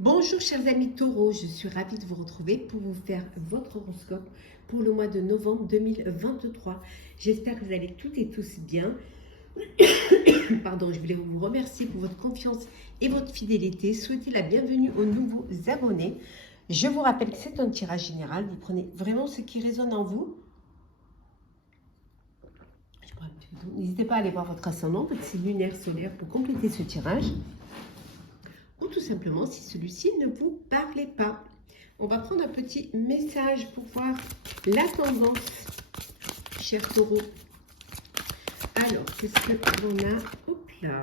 Bonjour chers amis taureaux, je suis ravie de vous retrouver pour vous faire votre horoscope pour le mois de novembre 2023. J'espère que vous allez toutes et tous bien. Pardon, je voulais vous remercier pour votre confiance et votre fidélité. Souhaitez la bienvenue aux nouveaux abonnés. Je vous rappelle que c'est un tirage général. Vous prenez vraiment ce qui résonne en vous. N'hésitez pas à aller voir votre ascendant, votre signe lunaire, solaire pour compléter ce tirage. Ou tout simplement si celui-ci ne vous parlait pas. On va prendre un petit message pour voir la tendance, chers taureaux. Alors, qu'est-ce que l'on a? Hop là.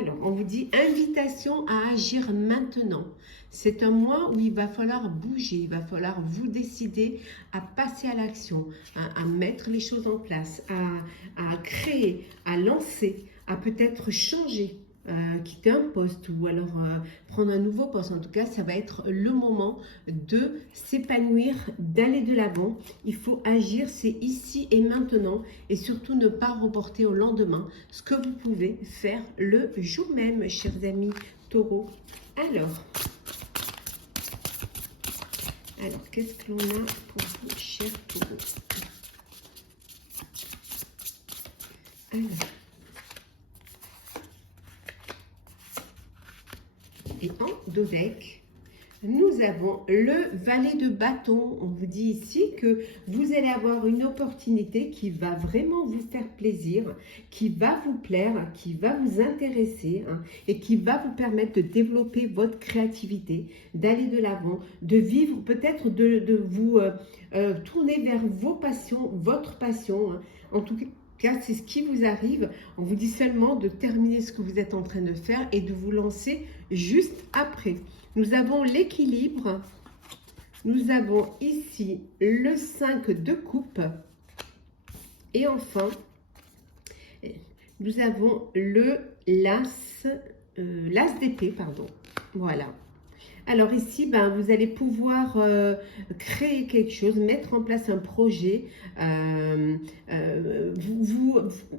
Alors, on vous dit invitation à agir maintenant. C'est un mois où il va falloir bouger, il va falloir vous décider à passer à l'action, à mettre les choses en place, à créer, à lancer, à peut-être changer. Quitter un poste ou alors prendre un nouveau poste. En tout cas, ça va être le moment de s'épanouir, d'aller de l'avant. Il faut agir, c'est ici et maintenant et surtout ne pas reporter au lendemain ce que vous pouvez faire le jour même, chers amis taureaux. Alors qu'est-ce que l'on a pour vous, chers taureaux? Alors, et en dos deck, nous avons le valet de bâton. On vous dit ici que vous allez avoir une opportunité qui va vraiment vous faire plaisir, qui va vous plaire, qui va vous intéresser et qui va vous permettre de développer votre créativité, d'aller de l'avant, de vivre, peut-être de vous tourner vers vos passions, votre passion. En tout cas, c'est ce qui vous arrive. On vous dit seulement de terminer ce que vous êtes en train de faire et de vous lancer juste après. Nous avons l'équilibre. Nous avons ici le 5 de coupe. Et enfin, nous avons le l'as d'épée, pardon. Voilà. Alors ici, vous allez pouvoir créer quelque chose, mettre en place un projet,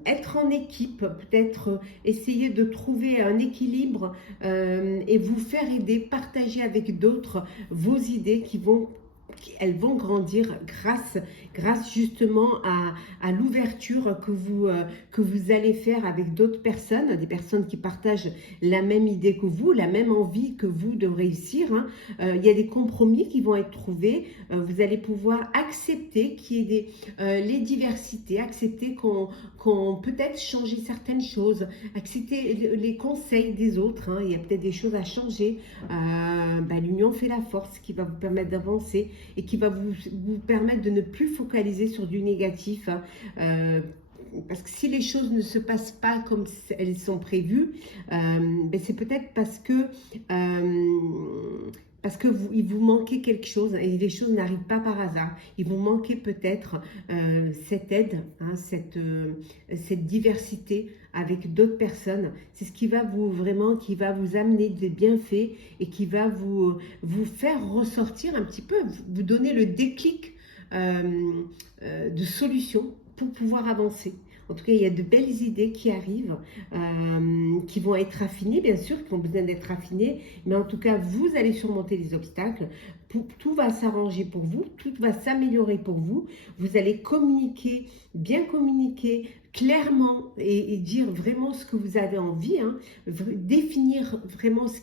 être en équipe, peut-être essayer de trouver un équilibre et vous faire aider, partager avec d'autres vos idées elles vont grandir grâce justement à l'ouverture que vous allez faire avec d'autres personnes, des personnes qui partagent la même idée que vous, la même envie que vous de réussir. Il y a des compromis qui vont être trouvés. Vous allez pouvoir accepter qu'il y ait les diversités, accepter qu'on peut-être changer certaines choses, accepter les conseils des autres. Il y a peut-être des choses à changer. L'union fait la force qui va vous permettre d'avancer et qui va vous permettre de ne plus focaliser sur du négatif. Parce que si les choses ne se passent pas comme elles sont prévues, c'est peut-être parce que il vous manquait quelque chose et les choses n'arrivent pas par hasard. Il vous manquait peut-être cette aide, cette diversité avec d'autres personnes. C'est ce qui va qui va vous amener des bienfaits et qui va vous faire ressortir un petit peu, vous donner le déclic de solutions pour pouvoir avancer. En tout cas, il y a de belles idées qui arrivent, qui vont être affinées, bien sûr, qui ont besoin d'être affinées. Mais en tout cas, vous allez surmonter les obstacles. Tout va s'arranger pour vous, tout va s'améliorer pour vous. Vous allez communiquer, bien communiquer, clairement et dire vraiment ce que vous avez envie. Définir vraiment ce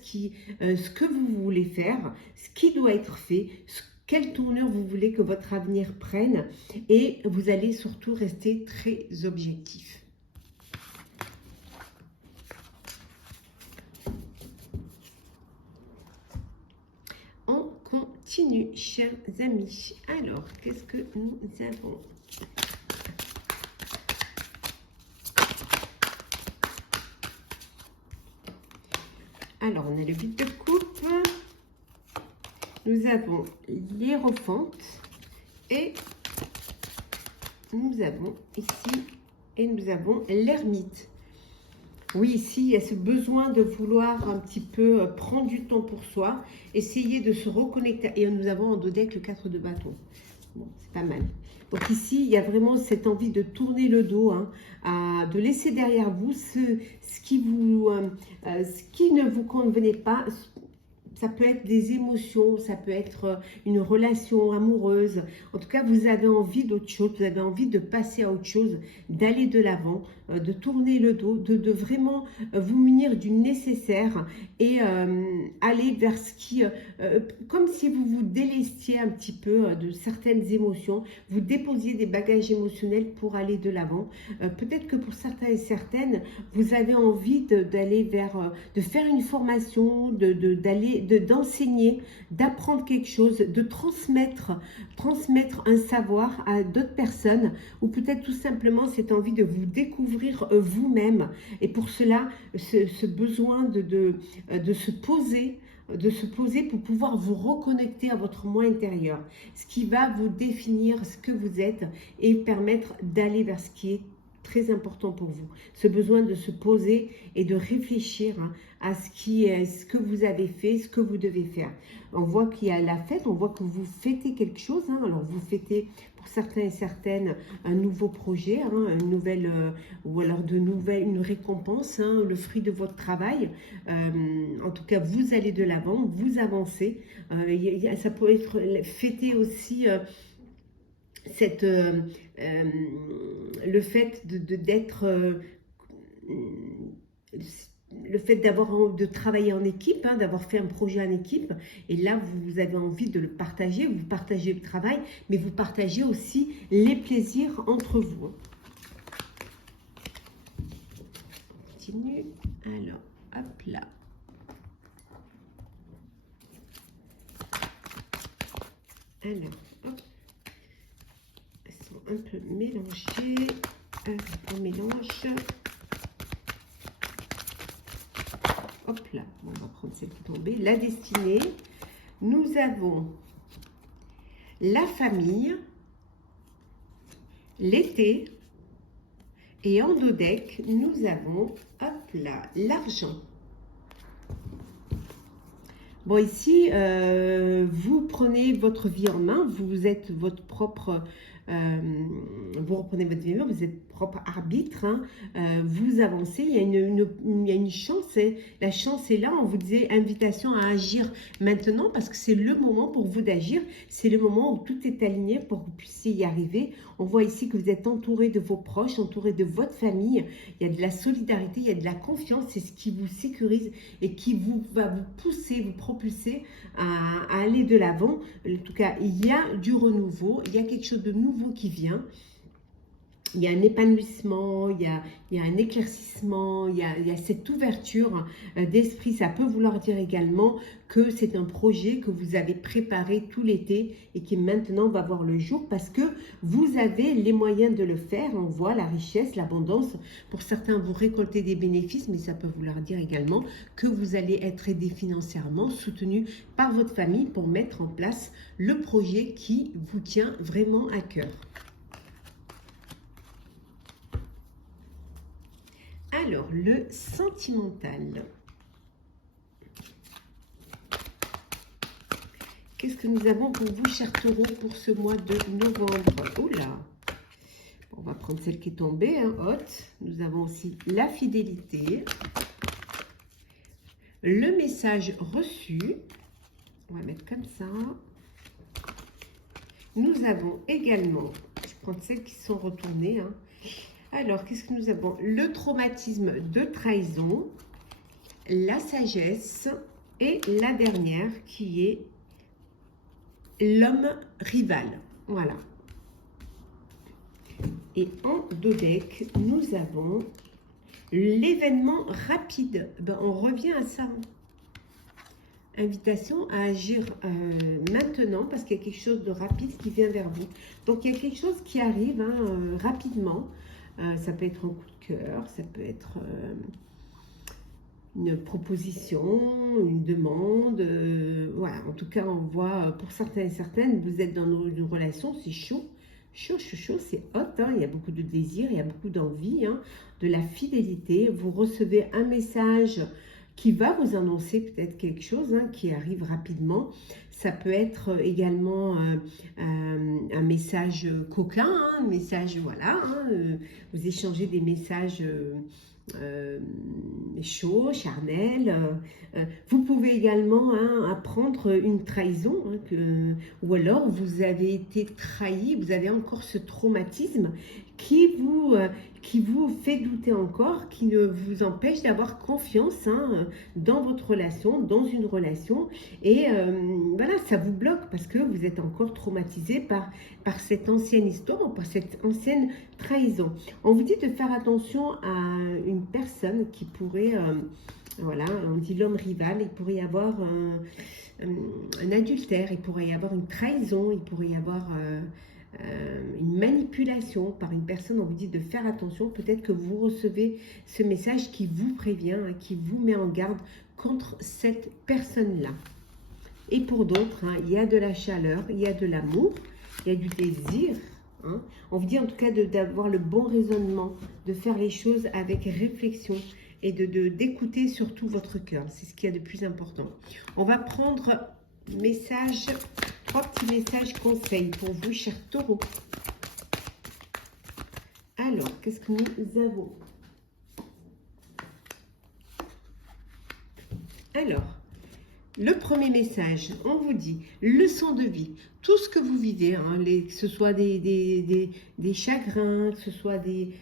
que vous voulez faire, ce qui doit être fait, quelle tournure vous voulez que votre avenir prenne et vous allez surtout rester très objectif. On continue, chers amis. Alors, qu'est-ce que nous avons ? Alors, on a le 8 de coupe. Nous avons l'hiérophante et nous avons l'ermite. Oui, ici, il y a ce besoin de vouloir un petit peu prendre du temps pour soi, essayer de se reconnecter. Et nous avons en dos deck le 4 de bâton. Bon, c'est pas mal. Donc ici, il y a vraiment cette envie de tourner le dos, hein, de laisser derrière vous ce qui ne vous convenait pas. Ça peut être des émotions, ça peut être une relation amoureuse. En tout cas, vous avez envie d'autre chose, vous avez envie de passer à autre chose, d'aller de l'avant, de tourner le dos, de vraiment vous munir du nécessaire et aller vers ce qui, comme si vous vous délestiez un petit peu de certaines émotions, vous déposiez des bagages émotionnels pour aller de l'avant. Peut-être que pour certains et certaines, vous avez envie d'aller vers, de faire une formation, d'enseigner, d'apprendre quelque chose, de transmettre un savoir à d'autres personnes, ou peut-être tout simplement cette envie de vous découvrir vous-même. Et pour cela, ce besoin de se poser pour pouvoir vous reconnecter à votre moi intérieur, ce qui va vous définir ce que vous êtes et permettre d'aller vers ce qui est très important pour vous. Ce besoin de se poser et de réfléchir, hein, à ce que vous avez fait, ce que vous devez faire. On voit qu'il y a la fête, on voit que vous fêtez quelque chose, hein. Alors vous fêtez pour certains et certaines un nouveau projet, hein, une nouvelle, ou alors une récompense, hein, le fruit de votre travail. En tout cas, vous allez de l'avant, vous avancez. Ça peut être fêter aussi le fait le fait de travailler en équipe, hein, d'avoir fait un projet en équipe, et là vous avez envie de le partager, vous partagez le travail, mais vous partagez aussi les plaisirs entre vous. On continue, alors hop là. Alors, hop. Elles sont un peu mélangées, on mélange. Hop là, on va prendre celle qui est tombée. La destinée. Nous avons la famille, l'été, et en dos deck, nous avons, hop là, l'argent. Bon, ici, vous prenez votre vie en main, vous êtes votre propre... vous reprenez votre vie en main, vous êtes propre arbitre, hein, vous avancez, il y a une chance, la chance est là, on vous disait invitation à agir maintenant parce que c'est le moment pour vous d'agir, c'est le moment où tout est aligné pour que vous puissiez y arriver. On voit ici que vous êtes entouré de vos proches, entouré de votre famille, il y a de la solidarité, il y a de la confiance, c'est ce qui vous sécurise et qui va vous pousser, vous propulser à aller de l'avant. En tout cas, il y a du renouveau, il y a quelque chose de nouveau qui vient. Il y a un épanouissement, il y a un éclaircissement, il y a cette ouverture d'esprit. Ça peut vouloir dire également que c'est un projet que vous avez préparé tout l'été et qui maintenant va voir le jour parce que vous avez les moyens de le faire. On voit la richesse, l'abondance. Pour certains, vous récoltez des bénéfices, mais ça peut vouloir dire également que vous allez être aidé financièrement, soutenu par votre famille pour mettre en place le projet qui vous tient vraiment à cœur. Alors, le sentimental. Qu'est-ce que nous avons pour vous, chers taureaux, pour ce mois de novembre? Oh là! On va prendre celle qui est tombée, hein, haute. Nous avons aussi la fidélité. Le message reçu. On va mettre comme ça. Nous avons également, je prends celles qui sont retournées, hein. Alors, qu'est-ce que nous avons? Le traumatisme de trahison, la sagesse et la dernière qui est l'homme rival. Voilà. Et en dos deck, nous avons l'événement rapide. Ben, on revient à ça. Invitation à agir maintenant parce qu'il y a quelque chose de rapide qui vient vers vous. Donc, il y a quelque chose qui arrive, hein, rapidement. Ça peut être un coup de cœur, ça peut être une proposition, une demande. Voilà, en tout cas, on voit pour certains et certaines, vous êtes dans une relation, c'est chaud. Chaud, c'est hot, hein, il y a beaucoup de désir, il y a beaucoup d'envie, hein, de la fidélité. Vous recevez un message qui va vous annoncer peut-être quelque chose qui arrive rapidement. Ça peut être également un message coquin, un message, voilà, vous échangez des messages chauds, charnels. Vous pouvez également apprendre une trahison, ou alors vous avez été trahi, vous avez encore ce traumatisme qui vous fait douter encore, qui ne vous empêche d'avoir confiance dans votre relation, dans une relation. Et voilà, ça vous bloque parce que vous êtes encore traumatisé par cette ancienne histoire, par cette ancienne trahison. On vous dit de faire attention à une personne qui pourrait, voilà, on dit l'homme rival, il pourrait y avoir un adultère, il pourrait y avoir une trahison, il pourrait y avoir une manipulation par une personne. On vous dit de faire attention. Peut-être que vous recevez ce message qui vous prévient, qui vous met en garde contre cette personne-là. Et pour d'autres, il y a de la chaleur, il y a de l'amour, il y a du désir. On vous dit en tout cas d'avoir le bon raisonnement, de faire les choses avec réflexion et d'écouter surtout votre cœur. C'est ce qu'il y a de plus important. On va prendre message, 3 petits messages conseils pour vous, chers taureaux. Alors, qu'est-ce que nous avons? Alors, le premier message, on vous dit, leçon de vie. Tout ce que vous vivez, que ce soit des chagrins, que ce soit des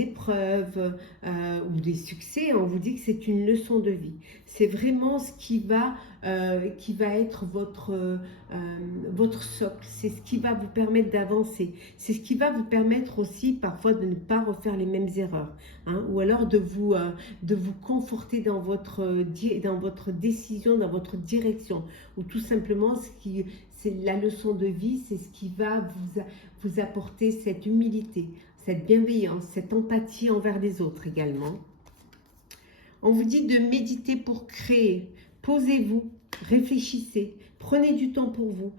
épreuves ou des succès, on vous dit que c'est une leçon de vie. C'est vraiment ce qui va être votre socle. C'est ce qui va vous permettre d'avancer. C'est ce qui va vous permettre aussi parfois de ne pas refaire les mêmes erreurs. Ou alors de vous conforter dans votre décision, dans votre direction. Ou tout simplement, c'est la leçon de vie, c'est ce qui va vous apporter cette humilité, cette bienveillance, cette empathie envers les autres également. On vous dit de méditer pour créer. Posez-vous, réfléchissez, prenez du temps pour vous,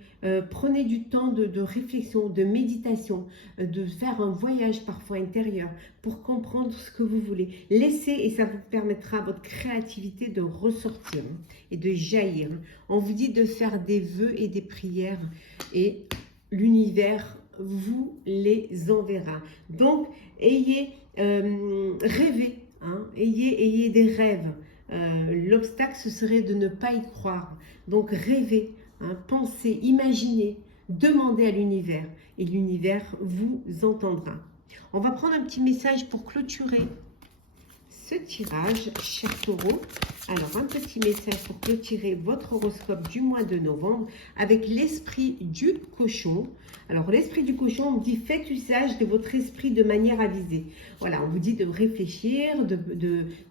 prenez du temps de réflexion, de méditation, de faire un voyage parfois intérieur pour comprendre ce que vous voulez. Laissez et ça vous permettra à votre créativité de ressortir et de jaillir. On vous dit de faire des vœux et des prières et l'univers vous les enverra. Donc, ayez rêvé, ayez des rêves. L'obstacle, ce serait de ne pas y croire. Donc, rêvez, pensez, imaginez, demandez à l'univers. Et l'univers vous entendra. On va prendre un petit message pour clôturer ce tirage, chers taureaux. Alors, un petit message pour clôturer votre horoscope du mois de novembre avec l'esprit du cochon. Alors, l'esprit du cochon, on dit faites usage de votre esprit de manière avisée. Voilà, on vous dit de réfléchir,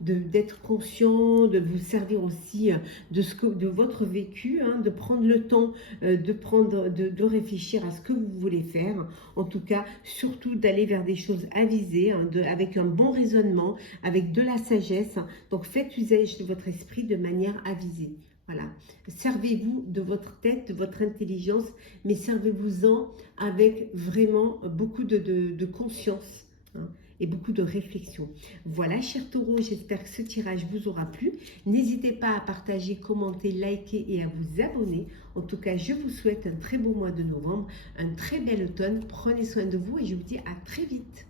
d'être conscient, de vous servir aussi de votre vécu, de prendre le temps de réfléchir à ce que vous voulez faire. En tout cas, surtout d'aller vers des choses avisées, avec un bon raisonnement, avec de la sagesse. Donc, faites usage de votre esprit de manière avisée. Voilà, servez-vous de votre tête, de votre intelligence, mais servez-vous-en avec vraiment beaucoup de conscience et beaucoup de réflexion. Voilà, chers taureaux, j'espère que ce tirage vous aura plu. N'hésitez pas à partager, commenter, liker et à vous abonner. En tout cas, je vous souhaite un très beau mois de novembre, un très bel automne. Prenez soin de vous et je vous dis à très vite.